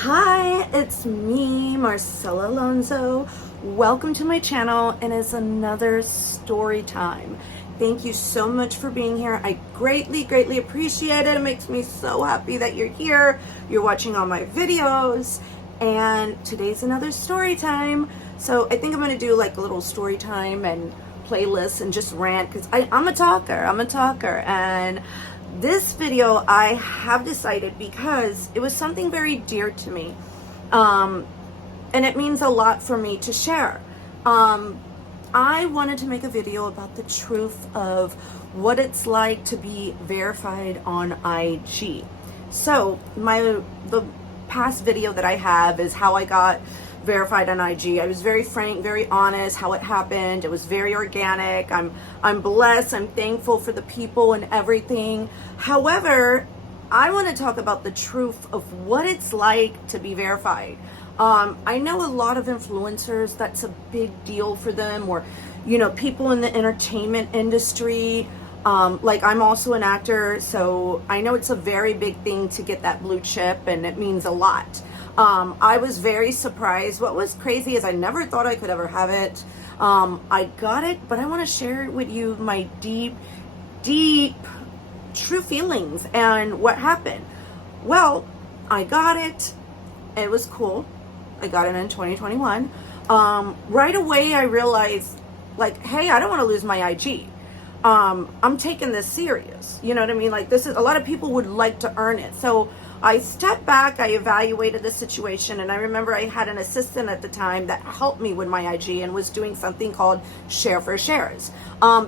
Hi, it's me, Marcela Alonso. Welcome to my channel, and it's another story time. Thank you so much for being here. I greatly appreciate it. It makes me so happy that you're here. You're watching all my videos, and today's another story time. So I think I'm gonna do like a little story time and playlist and just rant because I'm a talker, and this video I have decided because it was something very dear to me, and it means a lot for me to share. I wanted to make a video about the truth of what it's like to be verified on IG. So the past video that I have is how I got verified on IG. I was very frank, very honest how it happened. It was very organic. I'm blessed. I'm thankful for the people and everything. However, I want to talk about the truth of what it's like to be verified. I know a lot of influencers, that's a big deal for them, or people in the entertainment industry. Like I'm also an actor, so I know it's a very big thing to get that blue chip, and it means a lot. I was very surprised. What was crazy is I never thought I could ever have it. I got it, but I want to share with you my deep true feelings and what happened. Well, I got it. It was cool. I got it in 2021. Right away I realized, like, hey, I don't want to lose my IG. I'm taking this serious. You know what I mean? Like, this is, a lot of people would like to earn it. So I stepped back, I evaluated the situation, and I remember I had an assistant at the time that helped me with my IG and was doing something called share for shares.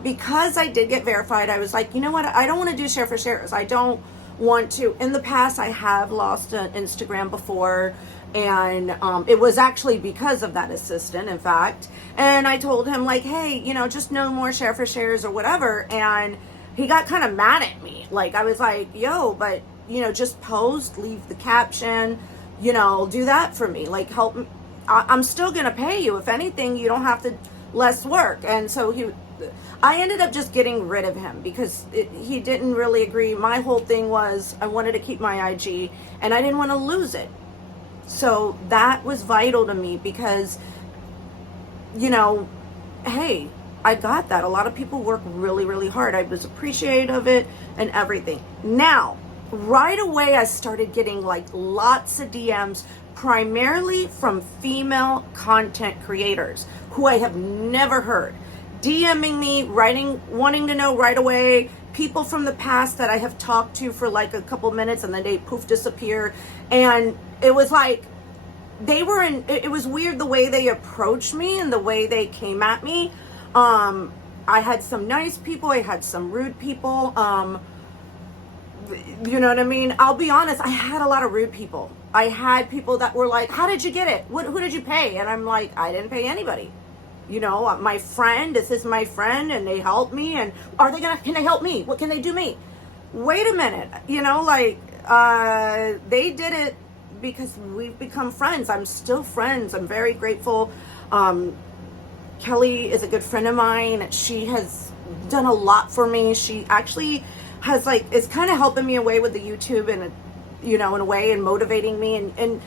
Because I did get verified, I was like, you know what? I don't want to do share for shares. I don't want to. In the past, I have lost an Instagram before, and it was actually because of that assistant, in fact. And I told him, like, hey, just no more share for shares or whatever. And he got kind of mad at me. Like, I was like, yo, but just post, leave the caption, do that for me. Like, help me. I'm still going to pay you. If anything, you don't have to less work. And so I ended up just getting rid of him because he didn't really agree. My whole thing was I wanted to keep my IG and I didn't want to lose it. So that was vital to me because, hey, I got that. A lot of people work really hard. I was appreciative of it and everything. Now, right away, I started getting like lots of DMs, primarily from female content creators who I have never heard. DMing me, wanting to know right away, people from the past that I have talked to for like a couple minutes and then they poof disappear. And it was like, it was weird the way they approached me and the way they came at me. I had some nice people, I had some rude people. You know what I mean? I'll be honest, I had a lot of rude people. I had people that were like, how did you get it? Who did you pay? And I'm like, I didn't pay anybody. My friend, this is my friend, and they helped me. And can they help me? What can they do me? Wait a minute. They did it because we've become friends. I'm still friends. I'm very grateful. Kelly is a good friend of mine. She has done a lot for me. She actually has is kind of helping me away with the YouTube and in a way, and motivating me, and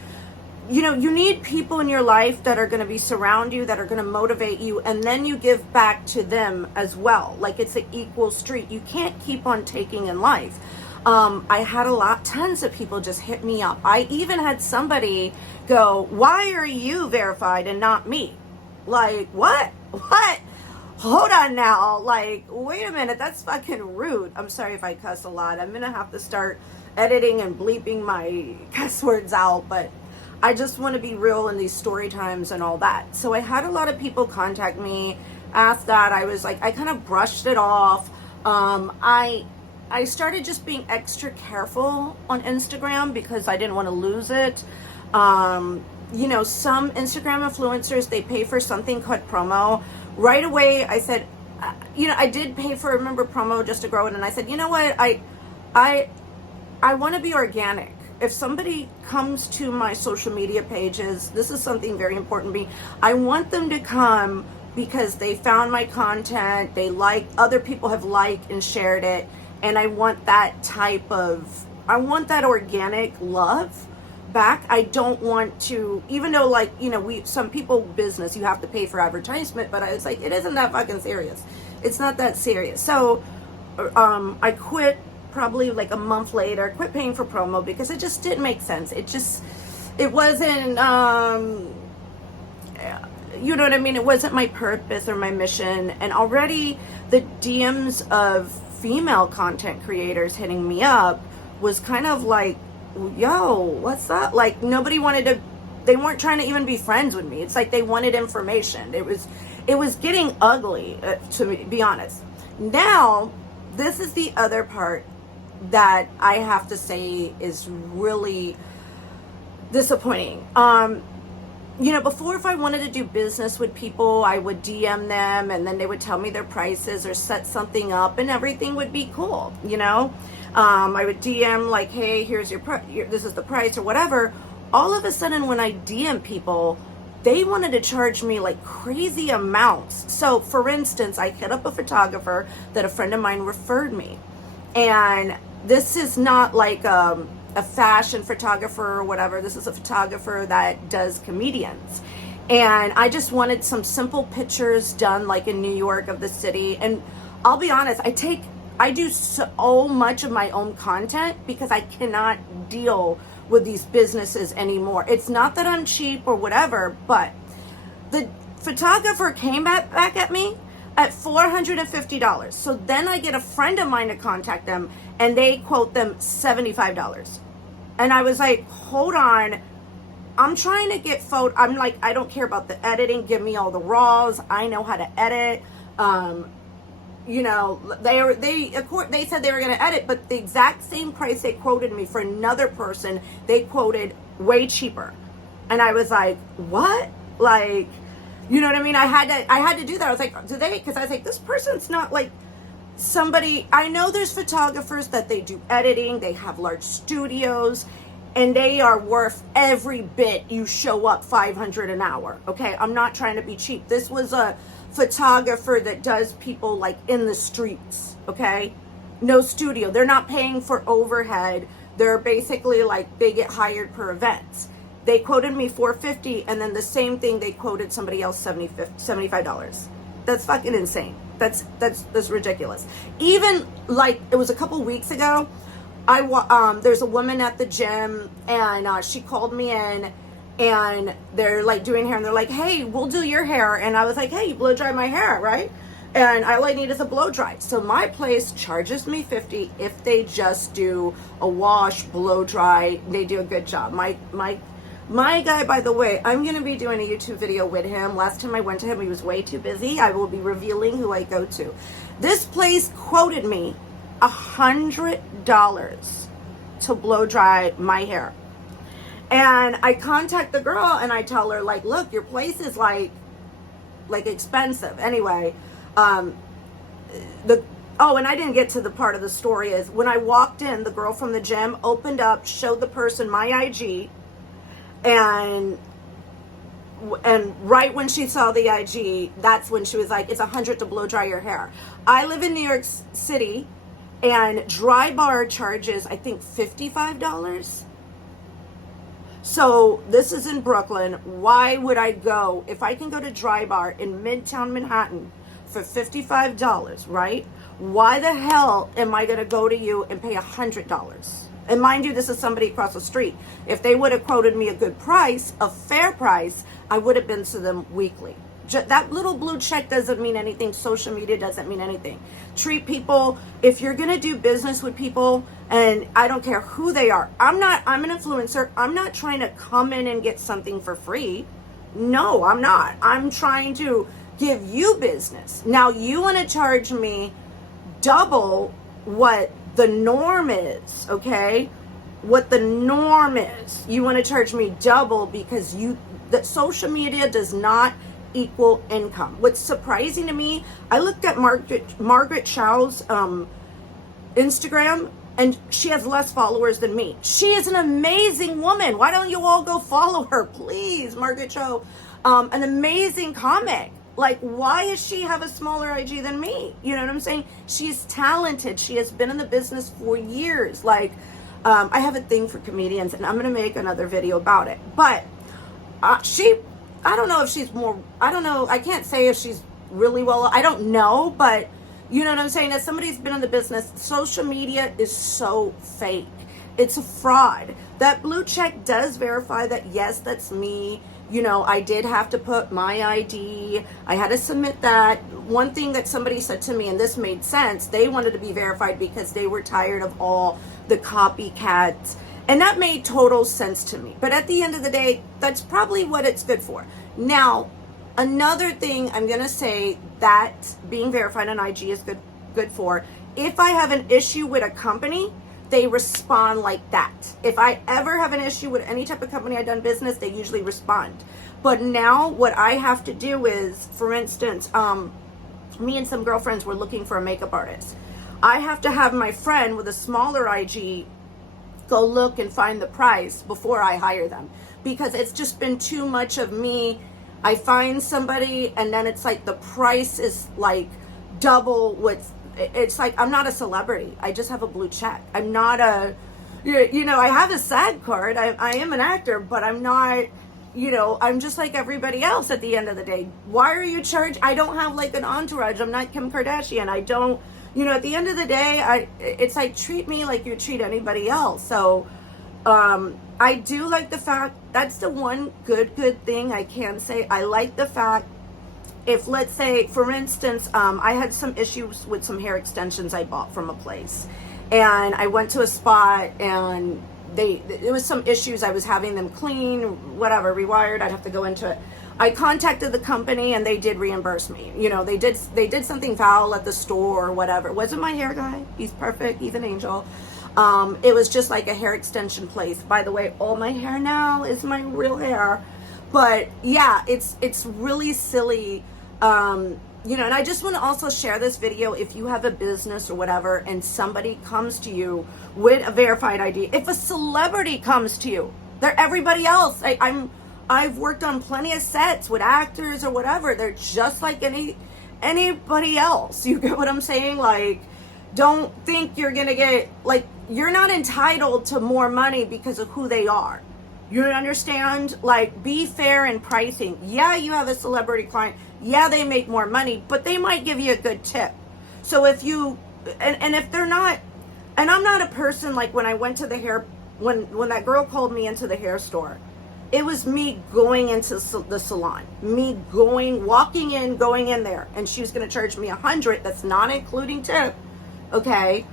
you need people in your life that are going to be surround you, that are going to motivate you, and then you give back to them as well. Like, it's an equal street. You can't keep on taking in life. I had tons of people just hit me up. I even had somebody go, why are you verified and not me? Like, what? Hold on now. Like, wait a minute. That's fucking rude. I'm sorry if I cuss a lot. I'm going to have to start editing and bleeping my cuss words out. But I just want to be real in these story times and all that. So I had a lot of people contact me, ask that. I was like, I kind of brushed it off. I started just being extra careful on Instagram because I didn't want to lose it. Some Instagram influencers, they pay for something called promo. Right away, I said, I did pay for a member promo just to grow it. And I said, you know what? I want to be organic. If somebody comes to my social media pages, this is something very important to me. I want them to come because they found my content. Other people have liked and shared it. And I want that organic love back. I don't want to, even though like, you know, some people business, you have to pay for advertisement, but I was like, it isn't that fucking serious. It's not that serious. So I quit probably like a month later, quit paying for promo because it just didn't make sense. It wasn't, you know what I mean? It wasn't my purpose or my mission. And already the DMs of female content creators hitting me up was kind of like, yo, what's that? Like nobody wanted to, they weren't trying to even be friends with me. It's like they wanted information. It was getting ugly, to be honest. Now, this is the other part that I have to say is really disappointing. You know, before, if I wanted to do business with people, I would DM them and then they would tell me their prices or set something up and everything would be cool, you know? I would DM like, hey, here's this is the price or whatever. All of a sudden when I DM people, they wanted to charge me like crazy amounts. So for instance, I hit up a photographer that a friend of mine referred me. And this is not like a fashion photographer or whatever. This is a photographer that does comedians. And I just wanted some simple pictures done like in New York of the city. And I'll be honest, I do so much of my own content because I cannot deal with these businesses anymore. It's not that I'm cheap or whatever, but the photographer came back at me at $450. So then I get a friend of mine to contact them and they quote them $75. And I was like, hold on, I'm trying to get I'm like, I don't care about the editing. Give me all the raws. I know how to edit. You know, they said they were going to edit, but the exact same price they quoted me for another person, they quoted way cheaper. And I was like, what? Like, you know what I mean? I had to do that. I was like, because I was like, this person's not like somebody, I know there's photographers that they do editing, they have large studios, and they are worth every bit you show up $500 an hour. Okay, I'm not trying to be cheap. This was a photographer that does people like in the streets. Okay, no studio. They're not paying for overhead. They're basically like they get hired per event. They quoted me $450, and then the same thing they quoted somebody else $75. That's fucking insane. That's ridiculous. Even like it was a couple weeks ago, there's a woman at the gym and she called me in and they're like doing hair and they're like, hey, we'll do your hair. And I was like, hey, you blow dry my hair, right? And all I need is a blow dry. So my place charges me $50 if they just do a wash, blow dry. They do a good job. My guy, by the way, I'm going to be doing a YouTube video with him. Last time I went to him, he was way too busy. I will be revealing who I go to. This place quoted me $100 to blow dry my hair. And I contact the girl and I tell her, like, look, your place is like expensive. Anyway, and I didn't get to the part of the story is when I walked in, the girl from the gym opened up, showed the person my IG, and right when she saw the IG, that's when she was like, it's $100 to blow dry your hair. I live in New York City and Dry Bar charges, I think, $55. So this is in Brooklyn. Why would I go, if I can go to Dry Bar in Midtown Manhattan for $55, right? Why the hell am I going to go to you and pay $100? And mind you, this is somebody across the street. If they would have quoted me a good price, a fair price, I would have been to them weekly. That little blue check doesn't mean anything. Social media doesn't mean anything. Treat people, if you're going to do business with people, and I don't care who they are. I'm an influencer. I'm not trying to come in and get something for free. No, I'm not. I'm trying to give you business. Now you want to charge me double what the norm is, okay? What the norm is. You want to charge me double because that social media does not equal income. What's surprising to me, I looked at Margaret Chow's Instagram, and she has less followers than me. She is an amazing woman. Why don't you all go follow her, please? Margaret Chow, an amazing comic. Like, why does she have a smaller IG than me? You know what I'm saying? She's talented. She has been in the business for years. Like, I have a thing for comedians, and I'm going to make another video about it. But I don't know if she's more, I don't know, I can't say if she's really well, I don't know, but you know what I'm saying? As somebody who's been in the business, social media is so fake. It's a fraud. That blue check does verify that, yes, that's me. You know, I did have to put my ID. I had to submit that. One thing that somebody said to me, and this made sense, they wanted to be verified because they were tired of all the copycats. And that made total sense to me. But at the end of the day, that's probably what it's good for. Now, another thing I'm going to say that being verified on IG is good for, if I have an issue with a company, they respond like that. If I ever have an issue with any type of company I've done business, they usually respond. But now what I have to do is, for instance, me and some girlfriends were looking for a makeup artist. I have to have my friend with a smaller IG go look and find the price before I hire them, because it's just been too much of me. I find somebody and then it's like the price is like double what it's like. I'm not a celebrity. I just have a blue check. I'm not a, you know, I have a SAG card. I am an actor, but I'm not, you know, I'm just like everybody else at the end of the day. Why are you charged? I don't have like an entourage. I'm not Kim Kardashian. I don't, you know, at the end of the day, it's like, treat me like you treat anybody else. So, I do like the fact, that's the one good thing I can say. I like the fact, if let's say, for instance, I had some issues with some hair extensions I bought from a place, and I went to a spot and there was some issues. I was having them clean, whatever, rewired. I'd have to go into it. I contacted the company and they did reimburse me. You know, they did something foul at the store or whatever. It wasn't my hair guy. He's perfect. He's an angel. It was just like a hair extension place. By the way, all my hair now is my real hair. But yeah, it's really silly. You know, and I just want to also share this video. If you have a business or whatever and somebody comes to you with a verified ID, if a celebrity comes to you, they're everybody else. I've worked on plenty of sets with actors or whatever. They're just like anybody else. You get what I'm saying? Like, don't think you're going to get, like, you're not entitled to more money because of who they are. You understand? Like, be fair in pricing. Yeah, you have a celebrity client. Yeah, they make more money, but they might give you a good tip. So if you, and if they're not, and I'm not a person, like when I went to the hair, when that girl called me into the hair store, it was me going into the salon, me walking in, going in there, and she was going to charge me $100. That's not including tip. Okay.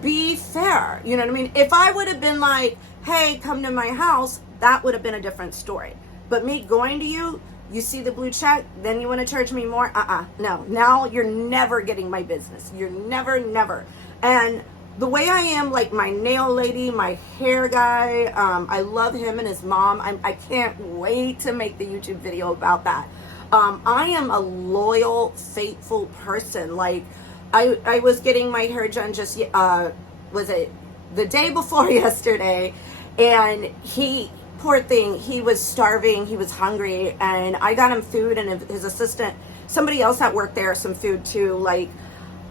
Be fair. You know what I mean? If I would have been like, hey, come to my house, that would have been a different story. But me going to you, you see the blue check, then you want to charge me more? No. Now you're never getting my business. You're never. And the way I am, like my nail lady, my hair guy, I love him and his mom. I can't wait to make the YouTube video about that. I am a loyal, faithful person. Like, I was getting my hair done just, was it the day before yesterday, and he, poor thing, he was starving, he was hungry, and I got him food, and his assistant, somebody else that worked there, some food too. Like,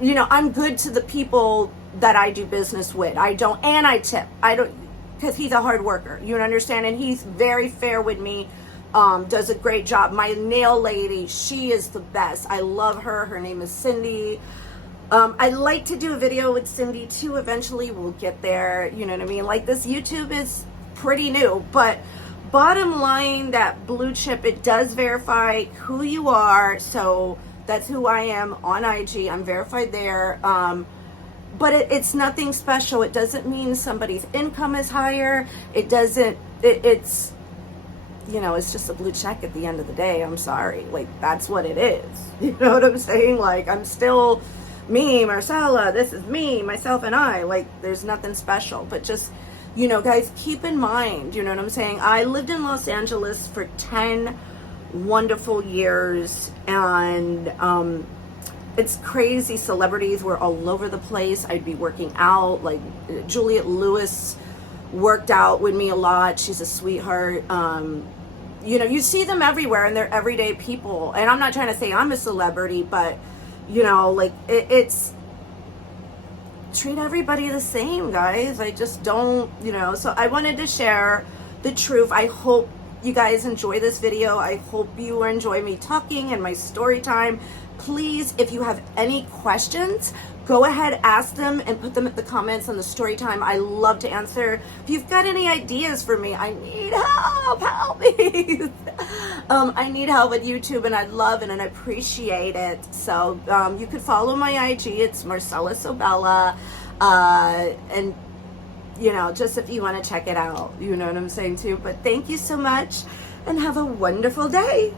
you know, I'm good to the people that I do business with. I tip. Because he's a hard worker, you understand, and he's very fair with me. Does a great job. My nail lady, she is the best. I love her. Her name is Cindy. I'd like to do a video with Cindy too. Eventually we'll get there. You know what I mean? Like, this YouTube is pretty new, but bottom line, that blue chip, it does verify who you are. So that's who I am on IG. I'm verified there. But it's nothing special. It doesn't mean somebody's income is higher. It doesn't, it's, you know, it's just a blue check at the end of the day. I'm sorry. Like, that's what it is. You know what I'm saying? Like, I'm still me, Marcela. This is me, myself, and I. Like, there's nothing special. But just, you know, guys, keep in mind, you know what I'm saying? I lived in Los Angeles for 10 wonderful years, and it's crazy. Celebrities were all over the place. I'd be working out. Like, Juliette Lewis worked out with me a lot. She's a sweetheart. You know, you see them everywhere, and they're everyday people. And I'm not trying to say I'm a celebrity, but, you know, like, it's, treat everybody the same, guys. I just don't, so I wanted to share the truth. I hope you guys enjoy this video. I hope you enjoy me talking and my story time. Please, if you have any questions, go ahead, ask them and put them in the comments on the story time. I love to answer. If you've got any ideas for me, I need help me. I need help with YouTube, and I love it and I appreciate it. So you could follow my IG. It's Marcela Sobella. And just if you want to check it out, you know what I'm saying too. But thank you so much and have a wonderful day.